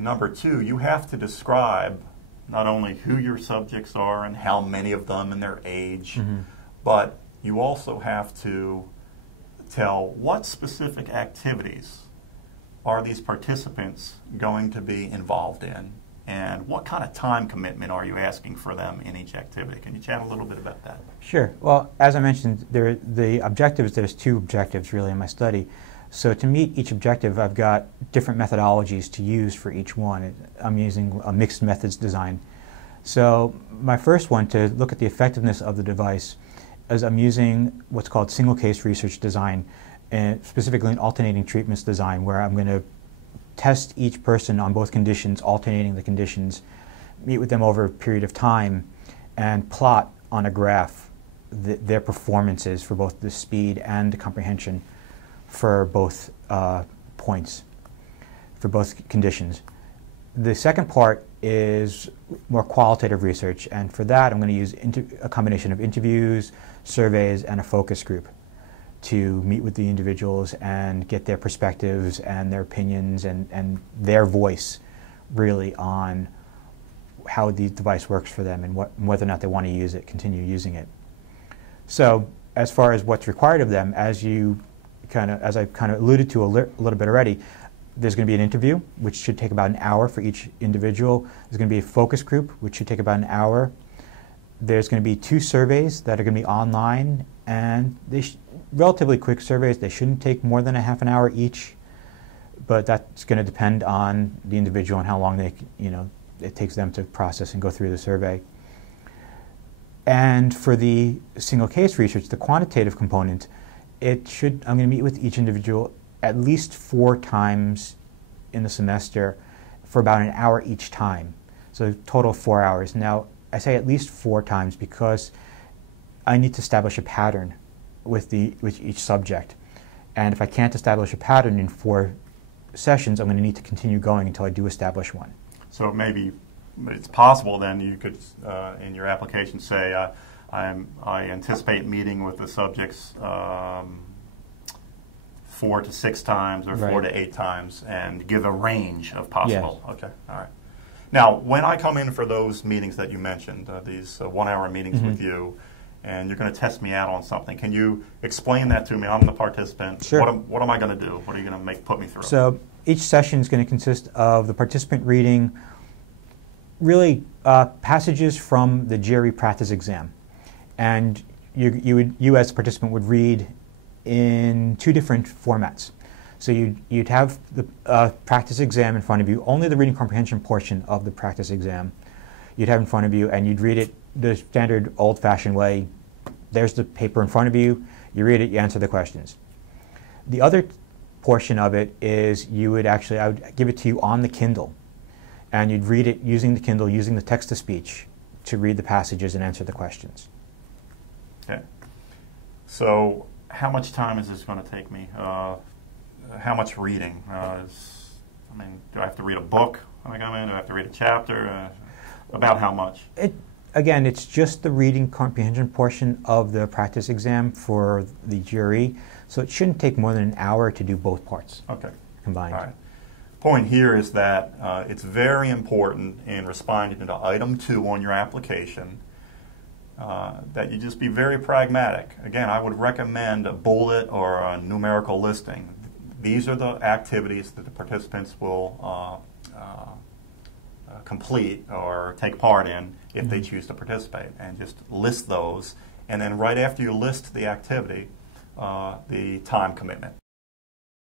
And number two, you have to describe not only who your subjects are and how many of them and their age, but you also have to tell what specific activities are these participants going to be involved in, and what kind of time commitment are you asking for them in each activity? Can you chat a little bit about that? Sure. Well, as I mentioned, the objectives, there's two objectives really in my study. So to meet each objective, I've got different methodologies to use for each one. I'm using a mixed methods design. So my first one, to look at the effectiveness of the device, is I'm using what's called single case research design, and specifically an alternating treatments design, where I'm going to test each person on both conditions, alternating the conditions, meet with them over a period of time, and plot on a graph their performances for both the speed and the comprehension for both points, for both conditions. The second part is more qualitative research, and for that I'm going to use a combination of interviews, surveys, and a focus group to meet with the individuals and get their perspectives and their opinions and their voice really on how the device works for them and whether or not they want to use it, continue using it. So as far as what's required of them, as I kind of alluded to a little bit already, there's going to be an interview, which should take about an hour for each individual. There's going to be a focus group, which should take about an hour. There's going to be 2 surveys that are going to be online, and relatively quick surveys. They shouldn't take more than a half an hour each, but that's going to depend on the individual and how long it takes them to process and go through the survey. And for the single case research, the quantitative component, I'm going to meet with each individual at least 4 times in the semester for about an hour each time. So a total of 4 hours. Now, I say at least 4 times because I need to establish a pattern with each subject. And if I can't establish a pattern in 4 sessions, I'm going to need to continue going until I do establish one. So maybe it's possible then you could, in your application, say, I anticipate meeting with the subjects 4 to 6 times or 4 to 8 times, and give a range of possible. Yes. Okay, all right. Now, when I come in for those meetings that you mentioned, these 1-hour meetings with you, and you're going to test me out on something, can you explain that to me? I'm the participant. Sure. What am I going to do? What are you going to put me through? So each session is going to consist of the participant reading really passages from the GRE practice exam. And you as a participant would read in 2 different formats. So you'd have the practice exam in front of you, only the reading comprehension portion of the practice exam you'd have in front of you, and you'd read it the standard old-fashioned way. There's the paper in front of you, you read it, you answer the questions. The other portion of it is I would give it to you on the Kindle, and you'd read it using the Kindle, using the text-to-speech to read the passages and answer the questions. Okay. So how much time is this going to take me? How much reading? Do I have to read a book when I come in? Do I have to read a chapter? About how much? Again, it's just the reading comprehension portion of the practice exam for the GRE, so it shouldn't take more than an hour to do both parts. Okay. Combined. All right. Point here is that it's very important in responding to item 2 on your application that you just be very pragmatic. Again, I would recommend a bullet or a numerical listing. These are the activities that the participants will complete or take part in if they choose to participate, and just list those. And then right after you list the activity, the time commitment.